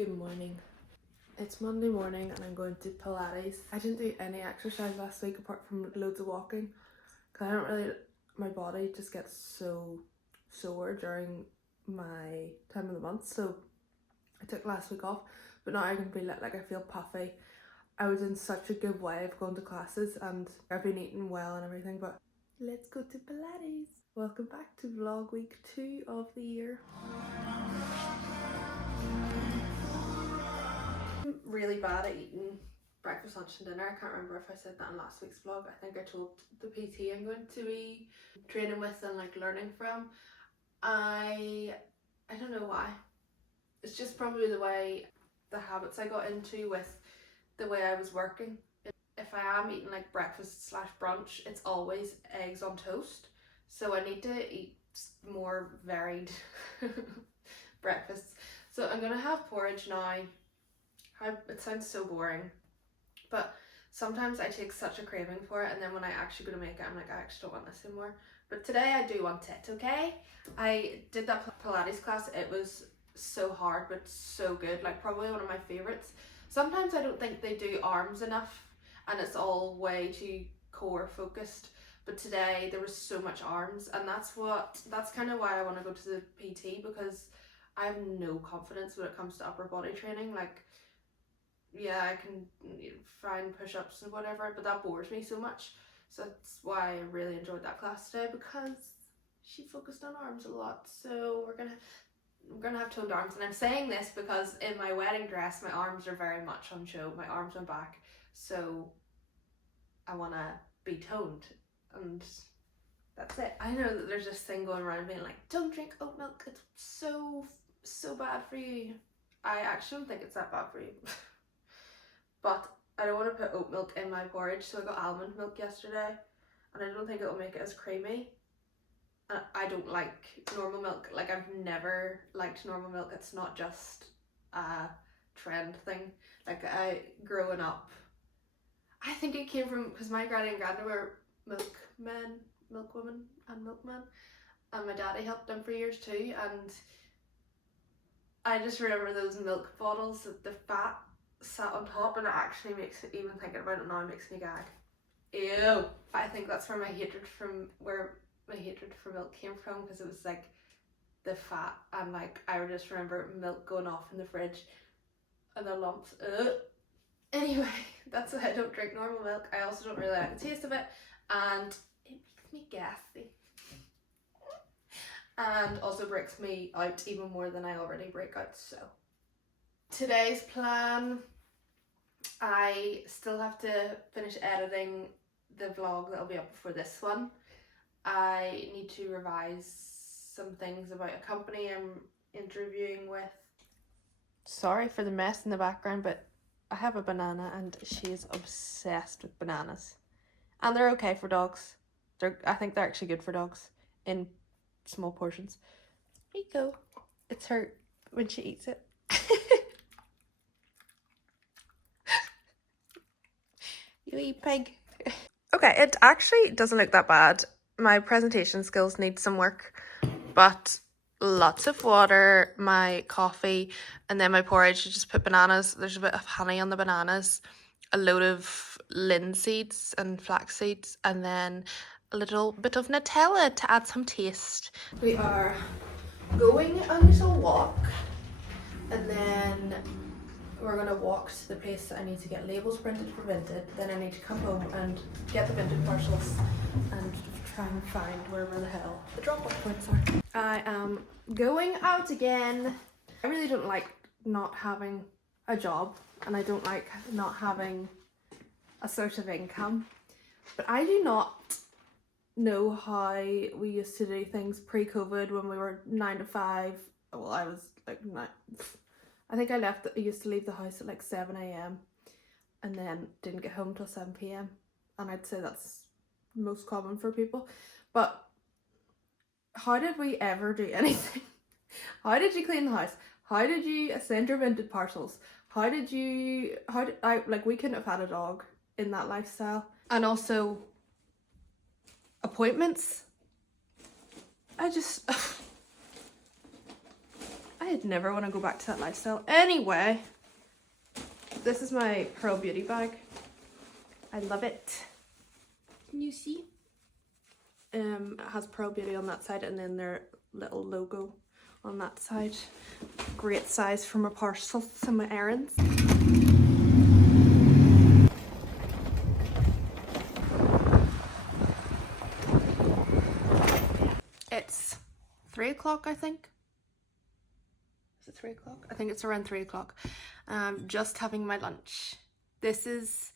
Good morning. It's Monday morning and I'm going to Pilates. I didn't do any exercise last week apart from loads of walking because my body just gets so sore during my time of the month, so I took last week off, but now I can feel it, like I feel puffy. I was in such a good way of going to classes and I've been eating well and everything, but let's go to Pilates. Welcome back to vlog week 2 of the year. I'm really bad at eating breakfast, lunch and dinner. I can't remember if I said that in last week's vlog. I think I told the PT I'm going to be training with and like learning from. I don't know why. It's just probably the habits I got into with the way I was working. If I am eating like breakfast / brunch, it's always eggs on toast. So I need to eat more varied breakfasts. So I'm gonna have porridge now. It sounds so boring, but sometimes I take such a craving for it, and then when I actually go to make it, I'm like, I actually don't want this anymore. But today I do want it, okay? I did that Pilates class. It was so hard, but so good. Like probably one of my favorites. Sometimes I don't think they do arms enough, and it's all way too core focused. But today there was so much arms, and that's kind of why I want to go to the PT, because I have no confidence when it comes to upper body training. Like, yeah, I can find push-ups and whatever, but that bores me so much. So that's why I really enjoyed that class today, because she focused on arms a lot. So we're gonna have toned arms, and I'm saying this because in my wedding dress my arms are very much on show, my arms and back, so I want to be toned, and that's it. I know that there's this thing going around being like, don't drink oat milk, it's so bad for you. I actually don't think it's that bad for you. But I don't want to put oat milk in my porridge, so I got almond milk yesterday, and I don't think it'll make it as creamy. And I don't like normal milk. Like, I've never liked normal milk. It's not just a trend thing. Like, growing up, I think it came from, because my granny and grandma were milkwomen and milkmen, and my daddy helped them for years too, and I just remember those milk bottles that the fat sat on top, and it actually makes it, even thinking about it now, makes me gag. Ew. I think that's where my hatred for milk came from, because it was like the fat, and like I just remember milk going off in the fridge and the lumps. Ugh. Anyway, that's why I don't drink normal milk. I also don't really like the taste of it, and it makes me gassy. And also breaks me out even more than I already break out. So today's plan, I still have to finish editing the vlog that'll be up before this one. I need to revise some things about a company I'm interviewing with. Sorry for the mess in the background, but I have a banana and she is obsessed with bananas. And they're okay for dogs. I think they're actually good for dogs in small portions. There you go. It's her when she eats it. You eat pig. Okay, it actually doesn't look that bad. My presentation skills need some work, but lots of water, my coffee, and then my porridge. You just put bananas. There's a bit of honey on the bananas, a load of linseeds and flax seeds, and then a little bit of Nutella to add some taste. We are going on a little walk, and then we're gonna walk to the place that I need to get labels printed for Vinted. Then I need to come home and get the Vinted parcels and try and find wherever the hell the drop-off points are. I am going out again. I really don't like not having a job, and I don't like not having a source of income, but I do not know how we used to do things pre-COVID when we were 9 to 5. Well, I was like 9. I think I used to leave the house at like 7 a.m. and then didn't get home till 7 p.m. and I'd say that's most common for people. But how did we ever do anything? How did you clean the house? How did you send your Vinted parcels? We couldn't have had a dog in that lifestyle. And also appointments. I I'd never want to go back to that lifestyle. Anyway, this is my Pearl Beauty bag. I love it. Can you see? It has Pearl Beauty on that side and then their little logo on that side. Great size for my parcels and my errands. It's 3 o'clock, I think. Is it 3 o'clock? I think it's around 3 o'clock. Just having my lunch. This is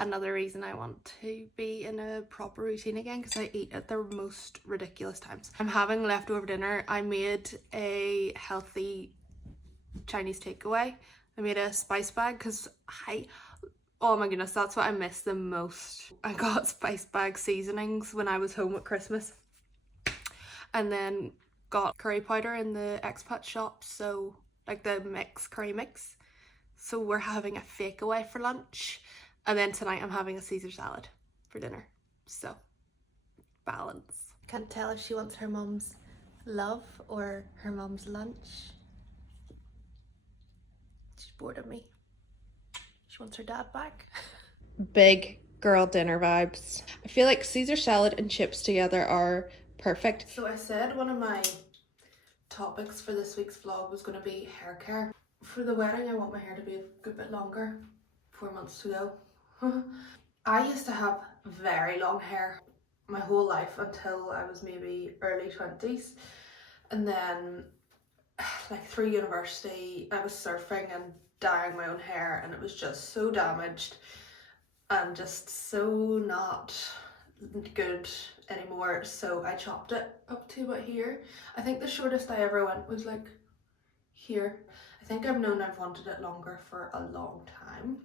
another reason I want to be in a proper routine again, because I eat at the most ridiculous times. I'm having leftover dinner. I made a healthy Chinese takeaway. I made a spice bag because oh my goodness, that's what I miss the most. I got spice bag seasonings when I was home at Christmas, and then got curry powder in the expat shop, so like the curry mix. So we're having a fake away for lunch. And then tonight I'm having a Caesar salad for dinner. So, balance. Can't tell if she wants her mum's love or her mum's lunch. She's bored of me. She wants her dad back. Big girl dinner vibes. I feel like Caesar salad and chips together are perfect. So I said one of my topics for this week's vlog was going to be hair care. For the wedding, I want my hair to be a good bit longer. 4 months to go. I used to have very long hair my whole life until I was maybe early 20s, and then like through university I was surfing and dyeing my own hair, and it was just so damaged and just so not good anymore, so I chopped it up to about here. I think the shortest I ever went was like here. I think I've known I've wanted it longer for a long time.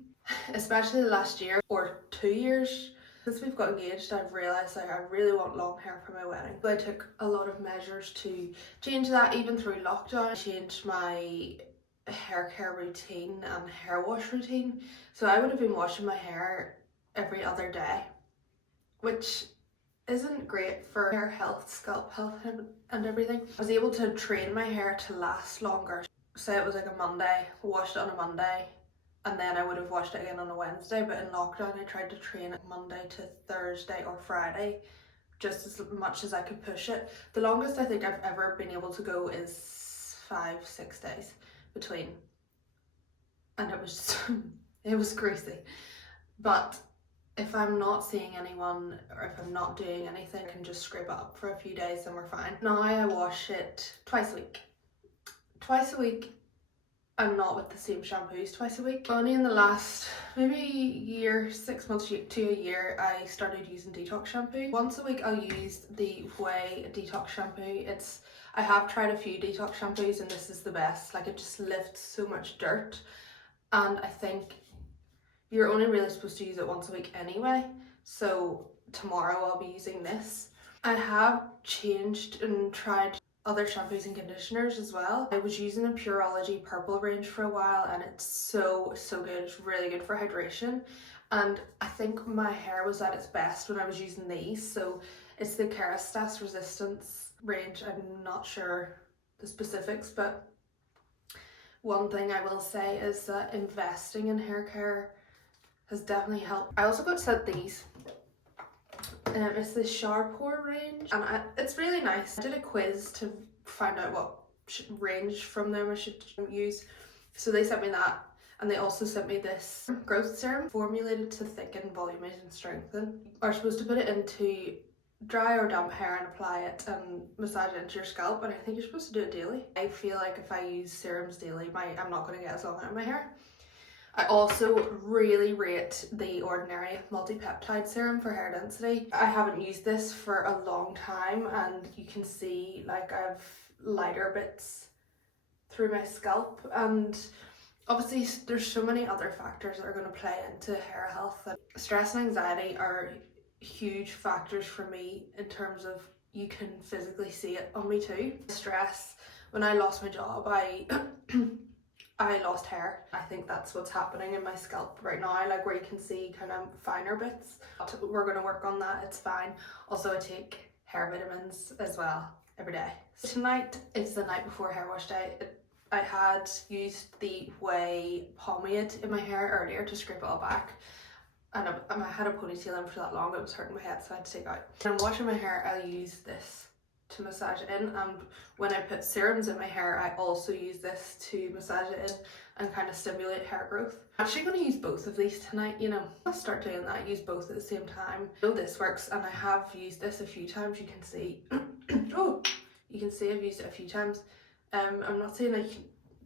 Especially the last year or 2 years since we've got engaged, I've realised like I really want long hair for my wedding. So I took a lot of measures to change that. Even through lockdown, I changed my hair care routine and hair wash routine. So I would have been washing my hair every other day, which isn't great for hair health, scalp health and everything. I was able to train my hair to last longer. Say it was like a Monday, washed it on a Monday, and then I would have washed it again on a Wednesday, but in lockdown I tried to train it Monday to Thursday or Friday, just as much as I could push it. The longest I think I've ever been able to go is 5-6 days between, and it was it was crazy. But if I'm not seeing anyone or if I'm not doing anything, I can just scrape it up for a few days and we're fine. Now I wash it twice a week. Twice a week. I'm not with the same shampoos twice a week. Only in the last maybe year, 6 months to a year, I started using detox shampoo. Once a week I'll use the Way detox shampoo. I have tried a few detox shampoos and this is the best. Like, it just lifts so much dirt, and I think you're only really supposed to use it once a week anyway. So tomorrow I'll be using this. I have changed and tried other shampoos and conditioners as well. I was using the Pureology purple range for a while, and it's so good. It's really good for hydration, and I think my hair was at its best when I was using these. So it's the Kerastase Resistance range. I'm not sure the specifics, but one thing I will say is that investing in hair care has definitely helped. I also got sent these. It's the Shower range, and it's really nice. I did a quiz to find out what range from them I should use, so they sent me that, and they also sent me this growth serum formulated to thicken, volumate and strengthen. You're supposed to put it into dry or damp hair and apply it and massage it into your scalp, and I think you're supposed to do it daily. I feel like if I use serums daily, I'm not going to get as long out of my hair. I also really rate the Ordinary multi-peptide serum for hair density. I haven't used this for a long time, and you can see like I have lighter bits through my scalp, and obviously there's so many other factors that are going to play into hair health. And stress and anxiety are huge factors for me in terms of, you can physically see it on me too. Stress, when I lost my job, I lost hair. I think that's what's happening in my scalp right now, like where you can see kind of finer bits. We're going to work on that, it's fine. Also, I take hair vitamins as well every day. Tonight is the night before hair wash day. I had used the Way pomade in my hair earlier to scrape it all back, and I had a ponytail in for that long, it was hurting my head, so I had to take it out. When I'm washing my hair, I'll use this to massage it in, and when I put serums in my hair, I also use this to massage it in and kind of stimulate hair growth. I'm actually going to use both of these tonight, you know. I'll start doing that, use both at the same time. I know this works, and I have used this a few times, you can see. Oh, you can see I've used it a few times. I'm not seeing a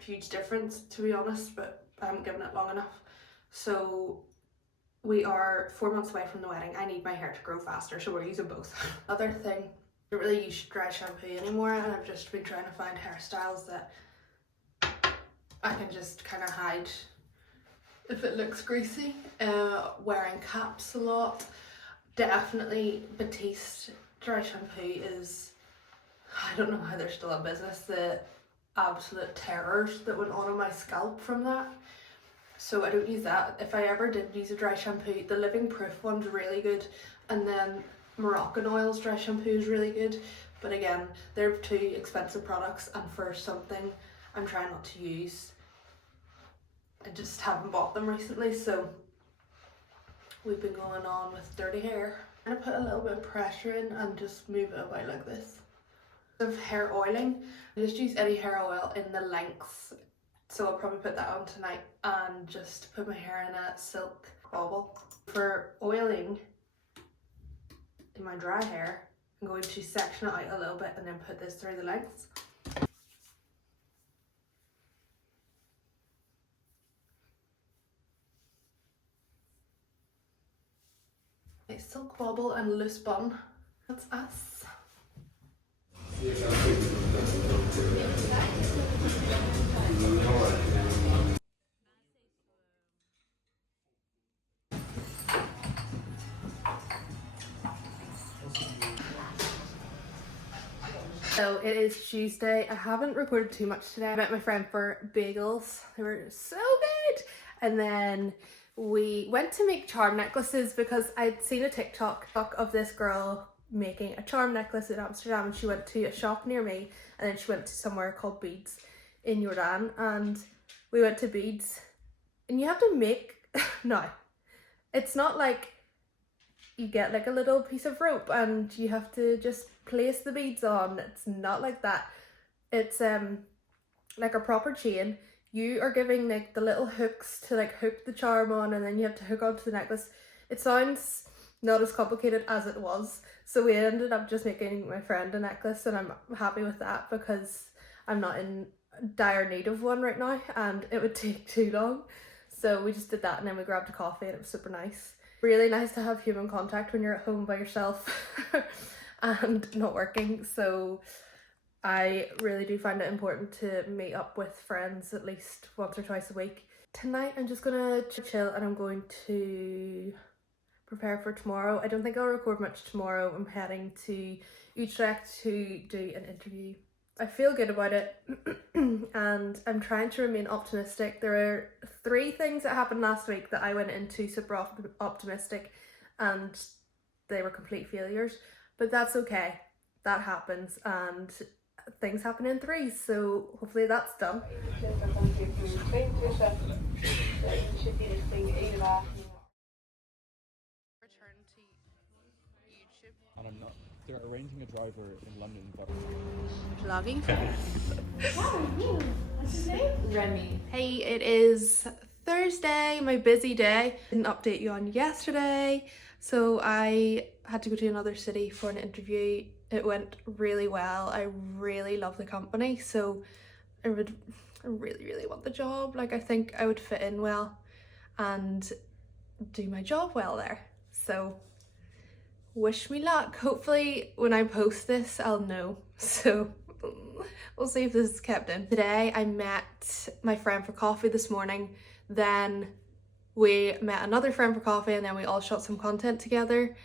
huge difference, to be honest, but I haven't given it long enough. So we are 4 months away from the wedding. I need my hair to grow faster, so we're using both. Other thing, I don't really use dry shampoo anymore, and I've just been trying to find hairstyles that I can just kind of hide if it looks greasy. Wearing caps a lot. Definitely Batiste dry shampoo is, I don't know how they're still in business, the absolute terrors that went on my scalp from that. So I don't use that. If I ever did use a dry shampoo, the Living Proof one's really good, and then Moroccan Oil's dry shampoo is really good. But again, they're two expensive products, and for something I'm trying not to use, I just haven't bought them recently, so we've been going on with dirty hair. I'm gonna put a little bit of pressure in and just move it away like this. Of hair oiling, I just use any hair oil in the lengths, so I'll probably put that on tonight and just put my hair in a silk bobble. For oiling in my dry hair, I'm going to section it out a little bit and then put this through the lengths. A silk bobble and loose bun, that's us. So it is Tuesday. I haven't recorded too much today. I met my friend for bagels. They were so good. And then we went to make charm necklaces because I'd seen a TikTok of this girl making a charm necklace in Amsterdam, and she went to a shop near me, and then she went to somewhere called Beads in Jordan, and we went to Beads, and you have to make, no, it's not like you get like a little piece of rope and you have to just place the beads on. It's not like that. It's like a proper chain. You are giving like the little hooks to like hook the charm on, and then you have to hook onto the necklace. It sounds not as complicated as it was, so we ended up just making my friend a necklace, and I'm happy with that because I'm not in dire need of one right now and it would take too long. So we just did that, and then we grabbed a coffee, and it was super nice. Really nice to have human contact when you're at home by yourself and not working, so I really do find it important to meet up with friends at least once or twice a week. Tonight I'm just gonna chill, and I'm going to prepare for tomorrow. I don't think I'll record much tomorrow. I'm heading to Utrecht to do an interview. I feel good about it and I'm trying to remain optimistic. There are 3 things that happened last week that I went into super optimistic and they were complete failures, but that's okay. That happens, and things happen in 3s, so hopefully that's done. Return to YouTube. And I'm not. They're arranging a driver in London. Vlogging. What's his name? Remy. Hey, it is Thursday, my busy day. Didn't update you on yesterday, so I had to go to another city for an interview. It went really well. I really love the company, so I really want the job. Like, I think I would fit in well and do my job well there. So wish me luck. Hopefully when I post this I'll know, so we'll see if this is kept in. Today I met my friend for coffee this morning, then we met another friend for coffee, and then we all shot some content together.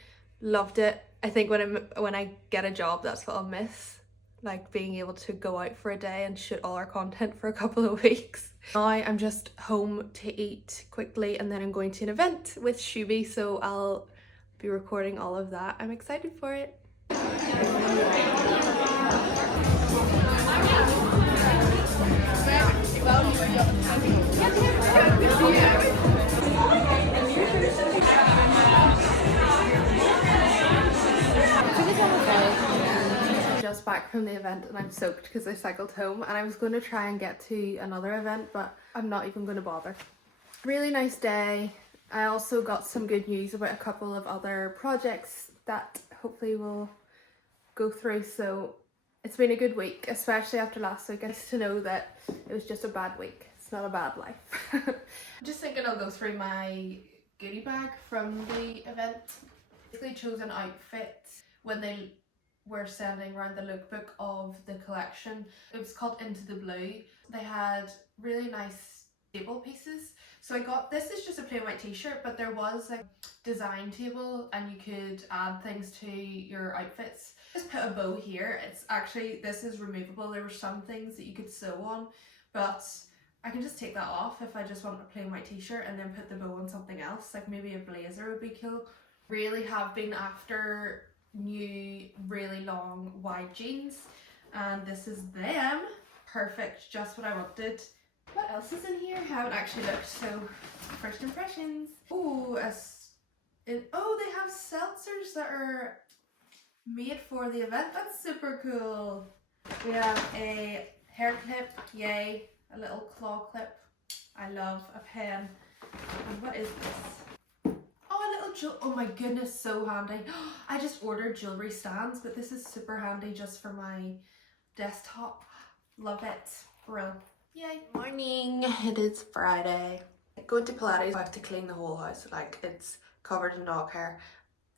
Loved it. I think when I get a job, that's what I'll miss, like being able to go out for a day and shoot all our content for a couple of weeks. Now I'm just home to eat quickly, and then I'm going to an event with Shoeby, so I'll be recording all of that. I'm excited for it. Just back from the event and I'm soaked because I cycled home, and I was going to try and get to another event, but I'm not even going to bother. Really nice day. I also got some good news about a couple of other projects that hopefully will go through, so it's been a good week, especially after last week. It's to know that it was just a bad week. It's not a bad life. I'm just thinking I'll go through my goodie bag from the event. Basically chose an outfit when they were sending around the lookbook of the collection. It was called Into the Blue. They had really nice table pieces. So I got, this is just a plain white t-shirt, but there was a design table and you could add things to your outfits. Just put a bow here. It's actually, this is removable. There were some things that you could sew on, but I can just take that off if I just want a plain white t-shirt and then put the bow on something else, like maybe a blazer would be cool. Really have been after new really long wide jeans, and this is them. Perfect, just what I wanted. What else is in here? I haven't actually looked, so first impressions. Oh, they have seltzers that are made for the event. That's super cool. We have a hair clip, yay, a little claw clip. I love a pen. And what is this? Oh my goodness, so handy. I just ordered jewellery stands, but this is super handy just for my desktop. Love it. Brill. Yay. Morning. It is Friday. Going to Pilates, I have to clean the whole house. Like, it's covered in dog hair.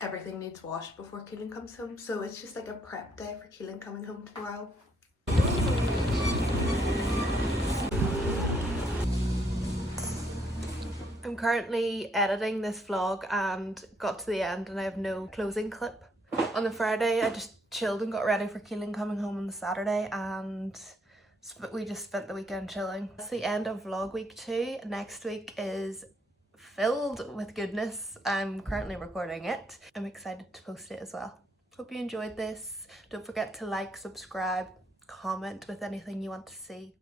Everything needs washed before Keelan comes home. So it's just like a prep day for Keelan coming home tomorrow. I'm currently editing this vlog and got to the end and I have no closing clip. On the Friday I just chilled and got ready for Keelan coming home on the Saturday, and we just spent the weekend chilling. That's the end of vlog week 2. Next week is filled with goodness. I'm currently recording it. I'm excited to post it as well. Hope you enjoyed this. Don't forget to like, subscribe, comment with anything you want to see.